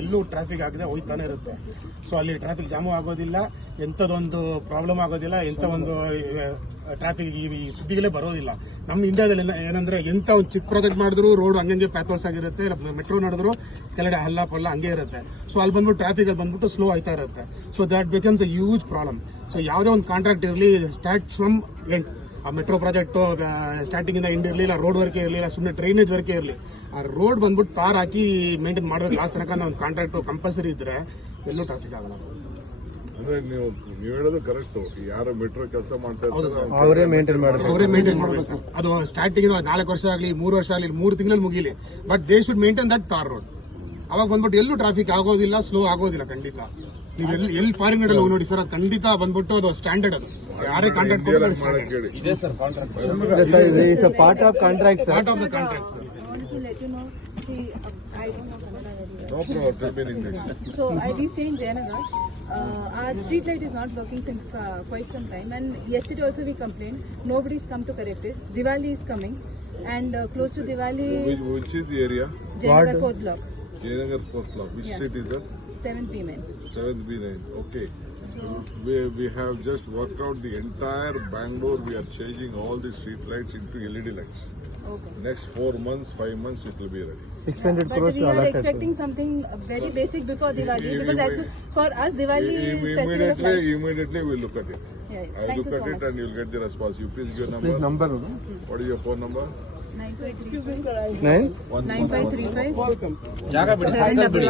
ಎಲ್ಲೂ ಟ್ರಾಫಿಕ್ ಆಗದೆ ಹೋಯ್ತಾನೆ ಇರುತ್ತೆ. ಸೊ ಅಲ್ಲಿ ಟ್ರಾಫಿಕ್ ಜಾಮು ಆಗೋದಿಲ್ಲ, ಎಂಥದೊಂದು ಪ್ರಾಬ್ಲಮ್ ಆಗೋದಿಲ್ಲ, ಎಂಥ ಒಂದು ಟ್ರಾಫಿಕ್ ಈ ಸುದ್ದಿಗಳೇ ಬರೋದಿಲ್ಲ. ನಮ್ಮ ಇಂಡಿಯಾದಲ್ಲಿ ಏನಂದ್ರೆ ಎಂಥ ಒಂದು ಚಿಕ್ಕ ಪ್ರಾಜೆಕ್ಟ್ ಮಾಡಿದ್ರು ರೋಡ್ ಹಂಗೆ ಪ್ಯಾಥೋಲ್ಸ್ ಆಗಿರುತ್ತೆ, ಮೆಟ್ರೋ ನಡೆದ್ರು ಕೆಳಗಡೆ ಹಲ್ಲ ಪಲ್ಲ ಹಂಗೆ ಇರುತ್ತೆ. ಸೊ ಅಲ್ಲಿ ಬಂದ್ಬಿಟ್ಟು ಟ್ರಾಫಿಕ್ ಅಲ್ಲಿ ಬಂದ್ಬಿಟ್ಟು ಸ್ಲೋ ಆಯ್ತಾ ಇರುತ್ತೆ. So that becomes a huge problem. So ಯಾವುದೇ ಒಂದು ಕಾಂಟ್ರಾಕ್ಟ್ ಇರಲಿ, ಸ್ಟಾರ್ಟ್ ಫ್ರಮ್ ಎಂಡ್, ಆ ಮೆಟ್ರೋ ಪ್ರಾಜೆಕ್ಟ್ ಸ್ಟಾರ್ಟಿಂಗ್ ಇಂದ ಎಂಡ್ ಇರಲಿಲ್ಲ, ರೋಡ್ ವರ್ಕ್ ಇರಲಿಲ್ಲ, ಸುಮ್ಮನೆ ಡ್ರೈನೇಜ್ ವರ್ಕ್ ಇರಲಿ, ಆ ರೋಡ್ ಬಂದ್ಬಿಟ್ಟು ತಾರ್ ಹಾಕಿ ಮೇಂಟೈನ್ ಮಾಡಬೇಕು. ಲಾಸ್ಟ್ ತನಕ ಒಂದು ಕಾಂಟ್ರಾಕ್ಟ್ ಕಂಪಲ್ಸರಿ ಇದ್ರೆ ಎಲ್ಲೂ ಟ್ರಾಫಿಕ್ ಆಗಲ್ಲ. ಅಂದ್ರೆ ನೀವು ಹೇಳೋದು ಕರೆಕ್ಟ್. ಯಾರು ಮೆಟ್ರೋ ಕೆಲಸ ಮಾಡ್ತಾ ಇದ್ದಾರೆ ಅವರೇ ಮೇಂಟೈನ್ ಮಾಡಬೇಕು ಸರ್. ಅದು ಸ್ಟಾರ್ಟಿಂಗ್ 4 ವರ್ಷ ಆಗಲಿ 3 ವರ್ಷ ಆಗಲಿ 3 ತಿಂಗಳಲ್ಲಿ ಮುಗಿಲಿ, but they should maintain that tar road. ಅವಾಗ ಬಂದ್ಬಿಟ್ಟು ಎಲ್ಲೂ ಟ್ರಾಫಿಕ್ ಆಗೋದಿಲ್ಲ, ಸ್ಲೋ ಆಗೋದಿಲ್ಲ ಖಂಡಿತ. ನೀವು ಎಲ್ಲಿ ಫಾರಿನ್ ಅಲ್ಲಿ ಹೋಗಿ ನೋಡಿ ಸರ್, ಅದು ಖಂಡಿತ ಬಂದ್ಬಿಟ್ಟು ಅದು ಸ್ಟ್ಯಾಂಡರ್ಡ್. ಅದು ಯಾರೇ contract part of contract part of the contract sir. No problem. Tell me in English. So I we stay in Jayanagar. Our street light is not working since quite some time, and yesterday also we complained. Nobody's come to correct it. Diwali is coming, and close to Diwali, Which is the area? Jayanagar 4th block, Jayanagar 4th block. Which street is that? 7th B9. 7th B9. Okay. We have just worked out the entire Bangalore. We are changing all the street lights into LED lights. Okay. Next 4 months, 5 months, it will be ready. 600 But crores we are allotted. expecting something very basic before Diwali, because as for us Diwali is festival of lights. Immediately we'll look at it. Yes. I'll Thank look you at so it much. and you'll get the response. You please give your Please number. number. What is your phone number? 9535 9 9535 ಜಾಗ ಬಿಡಿ.